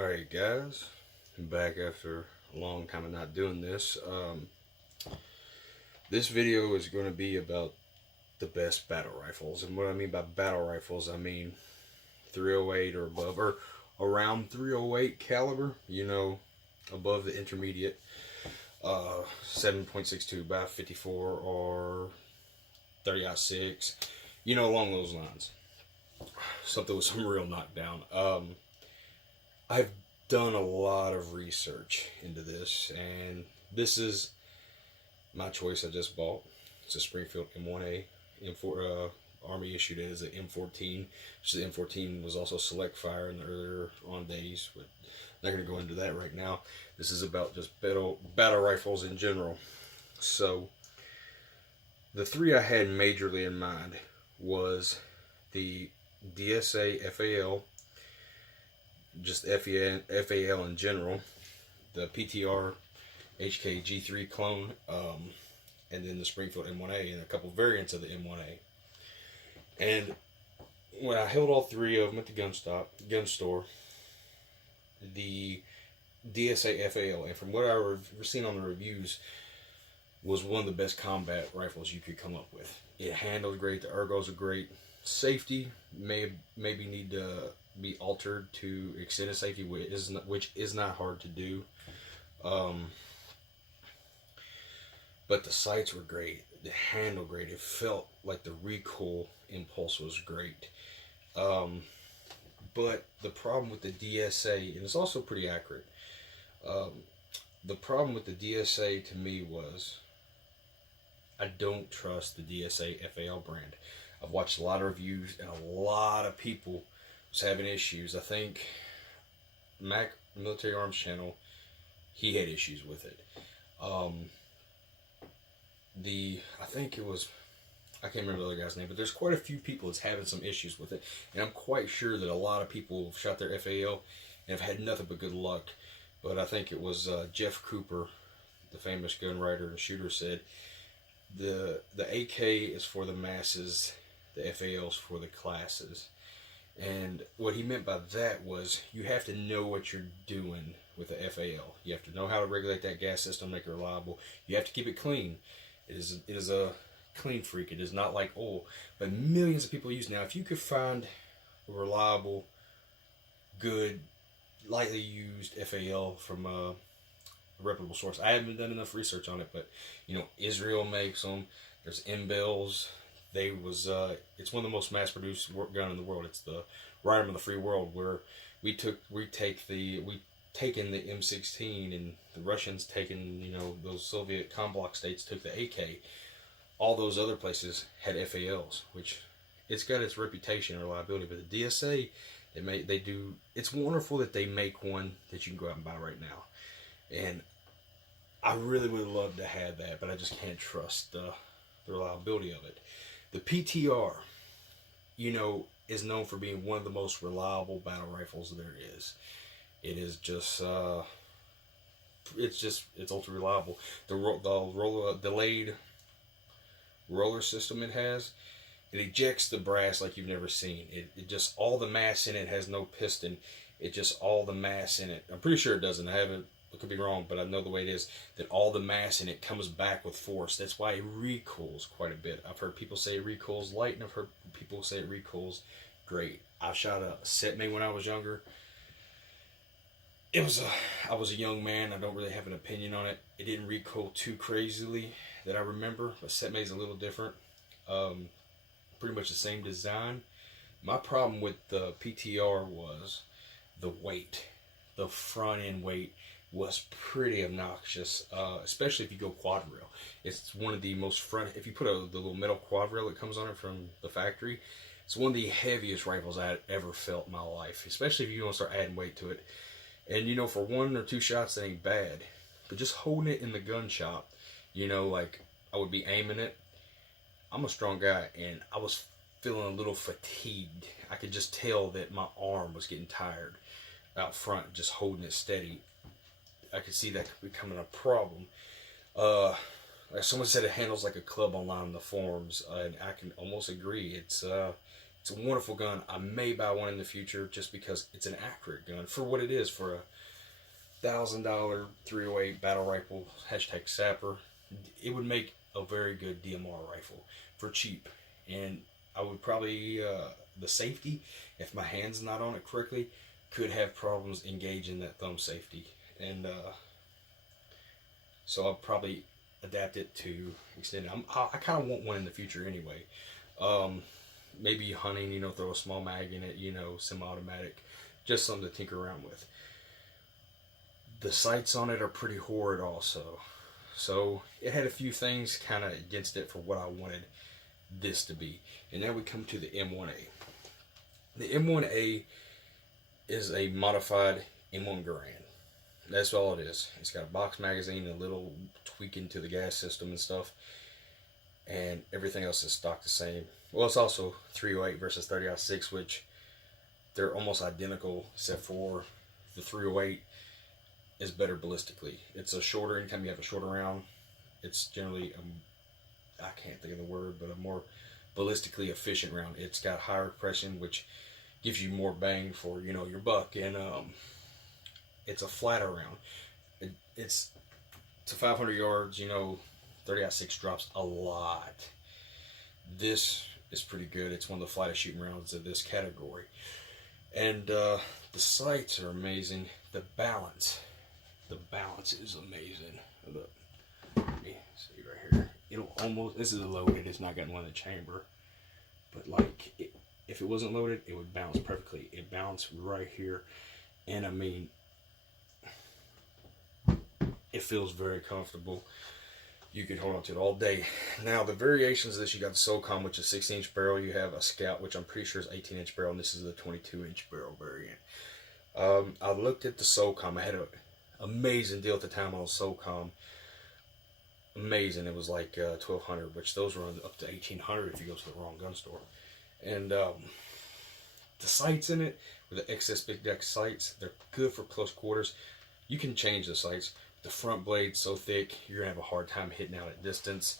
Alright guys, I'm back after a long time of not doing this. This video is going to be about the best battle rifles. And what I mean by battle rifles, I mean 308 or above, or around 308 caliber, above the intermediate 7.62 by 54 or 30-06, along those lines. Something with some real knockdown. I've done a lot of research into this, and this is my choice. I just bought. It's a Springfield M1a. M4 Army issued it as an M14. So the M14 was also select fire in the earlier on days, but I'm not going to go into that right now. This is about just battle rifles in general. So the three I had majorly in mind was the DSA FAL, just FAL in general, the PTR HK G3 clone, and then the Springfield M1a and a couple variants of the M1a. And when I held all three of them at the gun store, the DSA FAL, and from what I've seen on the reviews, was one of the best combat rifles you could come up with. It handles great, the ergos are great. Safety maybe need to be altered to extended safety, which is not hard to do. But the sights were great, the handle great. It felt like the recoil impulse was great. But the problem with the DSA, and it's also pretty accurate, the problem with the DSA to me was I don't trust the DSA FAL brand. I've watched a lot of reviews, and a lot of people was having issues. I think Mac Military Arms channel, he had issues with it. I think it was, I can't remember the other guy's name, but there's quite a few people that's having some issues with it, and I'm quite sure that a lot of people have shot their FAL and have had nothing but good luck. But I think it was Jeff Cooper, the famous gun writer and shooter, said the AK is for the masses, the FAL's for the classes. And what he meant by that was you have to know what you're doing with the FAL. You have to know how to regulate that gas system, make it reliable. You have to keep it clean. It is a clean freak. It is not like oil. But millions of people use it now. If you could find a reliable, good, lightly used FAL from a reputable source. I haven't done enough research on it, but Israel makes them. There's M-Bells. It's one of the most mass-produced gun in the world. It's the Rifleman of the Free World, where we've taken the M16, and the Russians taken, those Soviet comblock states took the AK. All those other places had FALs, which it's got its reputation and reliability. But the DSA, it's wonderful that they make one that you can go out and buy right now. And I really would love to have that, but I just can't trust the reliability of it. The PTR, is known for being one of the most reliable battle rifles there is. It is just, it's ultra reliable. The delayed roller system it has, it ejects the brass like you've never seen. It just, all the mass in it has no piston. It just, all the mass in it. I'm pretty sure it doesn't. I could be wrong, but I know the way it is, that all the mass in it comes back with force. That's why it recoils quite a bit. I've heard people say it recoils light, and I've heard people say it recoils great. I shot a Setmay when I was younger. I was a young man. I don't really have an opinion on it. It didn't recoil too crazily that I remember, but Setmay's a little different. Pretty much the same design. My problem with the PTR was the weight. The front end weight was pretty obnoxious, especially if you go quad rail. It's one of the most if you put the little metal quad rail that comes on it from the factory, it's one of the heaviest rifles I ever felt in my life, especially if you want to start adding weight to it. And for one or two shots, that ain't bad, but just holding it in the gun shop, like I would be aiming it. I'm a strong guy, and I was feeling a little fatigued. I could just tell that my arm was getting tired out front, just holding it steady. I could see that becoming a problem. Like someone said, it handles like a club online in the forums, and I can almost agree. It's It's a wonderful gun. I may buy one in the future just because it's an accurate gun for what it is, for a $1,000 308 battle rifle, hashtag sapper. It would make a very good DMR rifle for cheap. And I would probably, the safety, if my hand's not on it correctly, could have problems engaging that thumb safety. And so I'll probably adapt it to extend it. I kind of want one in the future anyway. Maybe hunting, throw a small mag in it, semi-automatic, just something to tinker around with. The sights on it are pretty horrid also. So it had a few things kind of against it for what I wanted this to be. And now we come to the M1a. The M1a is a modified M1 Garand. That's all it is. It's got a box magazine, a little tweaking to the gas system and stuff. And everything else is stock the same. Well, it's also 308 versus 30-06, which they're almost identical, except for the 308 is better ballistically. It's a shorter, anytime you have a shorter round, it's generally, I can't think of the word, but a more ballistically efficient round. It's got higher compression, which gives you more bang for, your buck, and it's a flatter round. It's to 500 yards, 30-06 drops a lot. This is pretty good. It's one of the flattest shooting rounds of this category. And the sights are amazing. The balance is amazing. Look, let me see right here. It'll almost, this is loaded, it's not got one in the chamber, but like, if it wasn't loaded, it would bounce perfectly. It bounced right here, and I mean, it feels very comfortable. You can hold on to it all day. Now, the variations of this, you got the SOCOM, which is 16-inch barrel. You have a Scout, which I'm pretty sure is 18-inch barrel, and this is the 22-inch barrel variant. I looked at the SOCOM. I had an amazing deal at the time on SOCOM. Amazing. It was like $1,200, which those run up to $1,800 if you go to the wrong gun store. And the sights in it, with the XS Big Deck sights, they're good for close quarters. You can change the sights. The front blade's so thick, you're going to have a hard time hitting out at distance.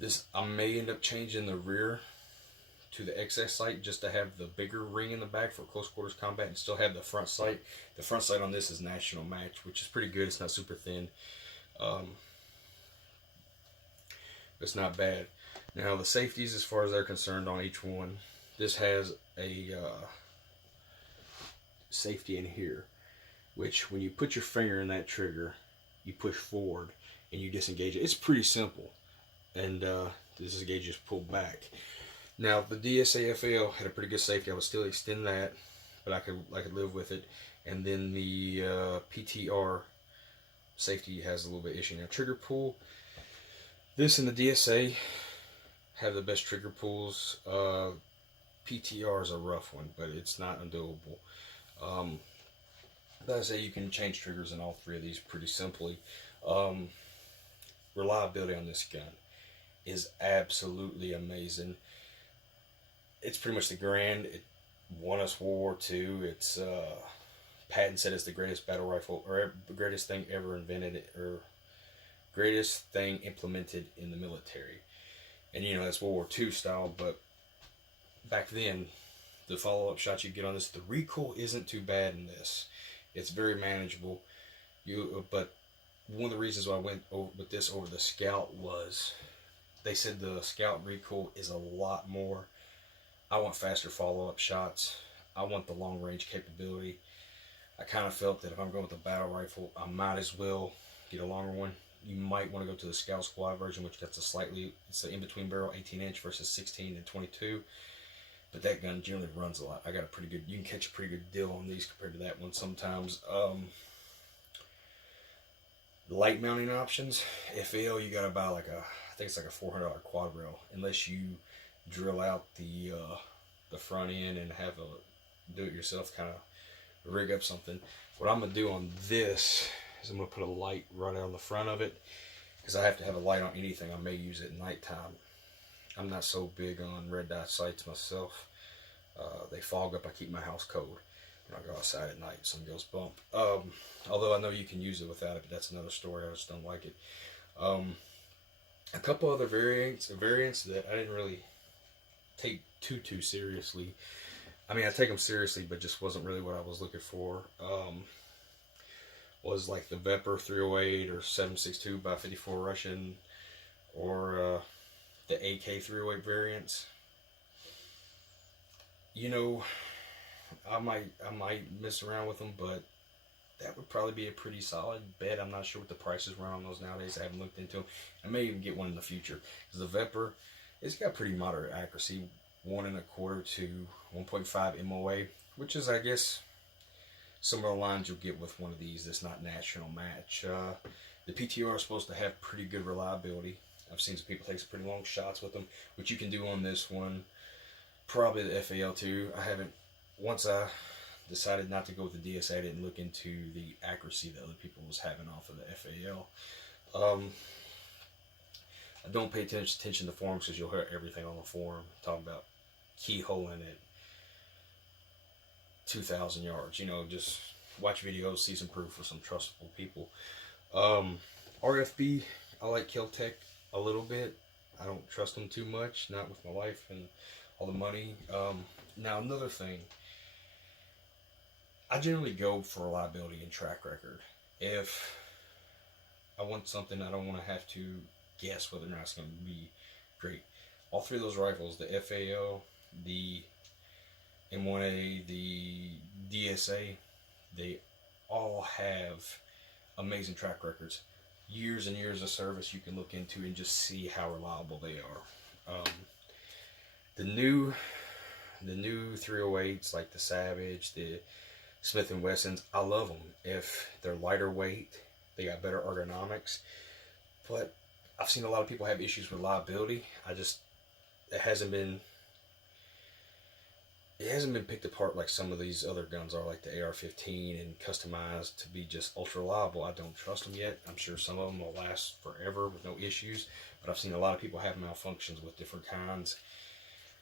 This, I may end up changing the rear to the XS sight just to have the bigger ring in the back for close quarters combat and still have the front sight. The front sight on this is National Match, which is pretty good. It's not super thin. It's not bad. Now, the safeties, as far as they're concerned on each one, this has a safety in here, which when you put your finger in that trigger, you push forward and you disengage it. It's pretty simple, and disengage just pull back. Now, the DSAFL had a pretty good safety. I would still extend that, but I could live with it. And then the PTR safety has a little bit of issue. Now, trigger pull, this and the DSA have the best trigger pulls. PTR is a rough one, but it's not undoable. Like I say, you can change triggers in all three of these pretty simply. Reliability on this gun is absolutely amazing. It's pretty much the Garand. It won us World War II. It's Patton said it's the greatest battle rifle, or the greatest thing ever invented, or greatest thing implemented in the military. And that's World War II style, but back then, the follow-up shots you get on this, the recoil isn't too bad in this. It's very manageable. But one of the reasons why I went with this over the Scout was they said the Scout recoil is a lot more. I want faster follow-up shots. I want the long-range capability. I kind of felt that if I'm going with a battle rifle, I might as well get a longer one. You might want to go to the Scout Squad version, which gets it's an in-between barrel, 18-inch versus 16 and 22. But that gun generally runs a lot. I got a pretty good, you can catch a pretty good deal on these compared to that one sometimes. Light mounting options, FL, you got to buy I think it's like a $400 quad rail, unless you drill out the front end and have a do-it-yourself kind of rig up something. What I'm going to do on this is I'm going to put a light right on the front of it, because I have to have a light on anything. I may use it at nighttime. I'm not so big on red dot sights myself. They fog up. I keep my house cold when I go outside at night. Some goes bump. Although I know you can use it without it, but that's another story. I just don't like it. A couple other variants that I didn't really take too seriously. I mean, I take them seriously, but just wasn't really what I was looking for. Was like the Vepr 308 or 762 by 54 Russian, or the AK 308 variants. You know, I might mess around with them, but that would probably be a pretty solid bet. I'm not sure what the prices run on those nowadays. I haven't looked into them. I may even get one in the future. Because the Vepr, it's got pretty moderate accuracy, 1.25 to 1.5 MOA, which is, I guess, some of the lines you'll get with one of these that's not national match. The PTR is supposed to have pretty good reliability. I've seen some people take some pretty long shots with them, which you can do on this one. Probably the FAL too. I haven't, once I decided not to go with the DSA, I didn't look into the accuracy that other people was having off of the FAL. I don't pay attention to forums because you'll hear everything on the forum talking about keyholing at 2,000 yards. You know, just watch videos, see some proof for some trustable people. RFB, I like Kel-Tec a little bit. I don't trust them too much, not with my life and all the money. Now another thing, I generally go for reliability and track record. If I want something, I don't want to have to guess whether or not it's going to be great. All three of those rifles, the FAL, the M1a, the DSA, they all have amazing track records. Years and years of service you can look into and just see how reliable they are. The new 308s, like the Savage, the Smith & Wessons, I love them. If they're lighter weight, they got better ergonomics. But I've seen a lot of people have issues with reliability. It hasn't been picked apart like some of these other guns are, like the AR-15, and customized to be just ultra reliable. I don't trust them yet. I'm sure some of them will last forever with no issues, but I've seen a lot of people have malfunctions with different kinds.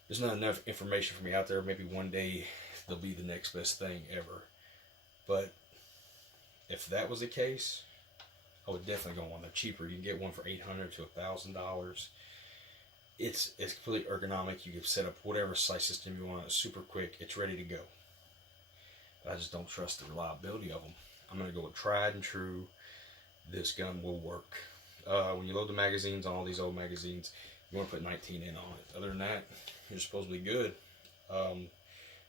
There's not enough information for me out there. Maybe one day they'll be the next best thing ever. But if that was the case, I would definitely go on. They're cheaper. You can get one for $800 to $1,000. It's completely ergonomic. You can set up whatever sight system you want. It's super quick. It's ready to go. But I just don't trust the reliability of them. I'm going to go with tried and true. This gun will work. When you load the magazines on all these old magazines, you want to put 19 in on it. Other than that, you're supposed to be good.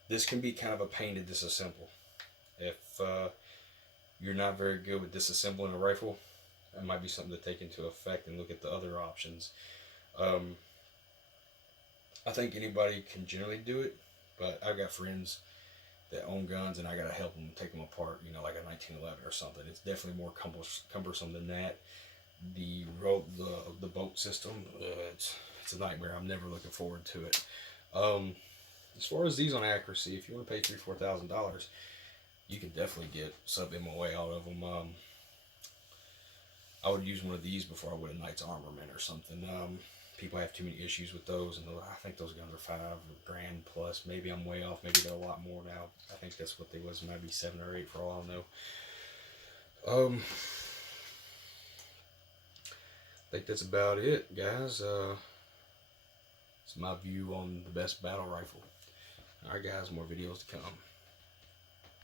This can be kind of a pain to disassemble. If you're not very good with disassembling a rifle, that might be something to take into effect and look at the other options. I think anybody can generally do it, but I've got friends that own guns and I gotta help them take them apart, you know, like a 1911 or something. It's definitely more cumbersome than that. The bolt system, it's a nightmare. I'm never looking forward to it. As far as these on accuracy, if you want to pay $3,000-$4,000, you can definitely get sub MOA out of them. I would use one of these before I would a Knight's Armament or something. People have too many issues with those, and I think those guns are $5,000 plus. Maybe I'm way off. Maybe they're a lot more now. I think that's what they was. Maybe 7 or 8 for all I know. I think that's about it, guys. It's my view on the best battle rifle. Alright, guys, more videos to come.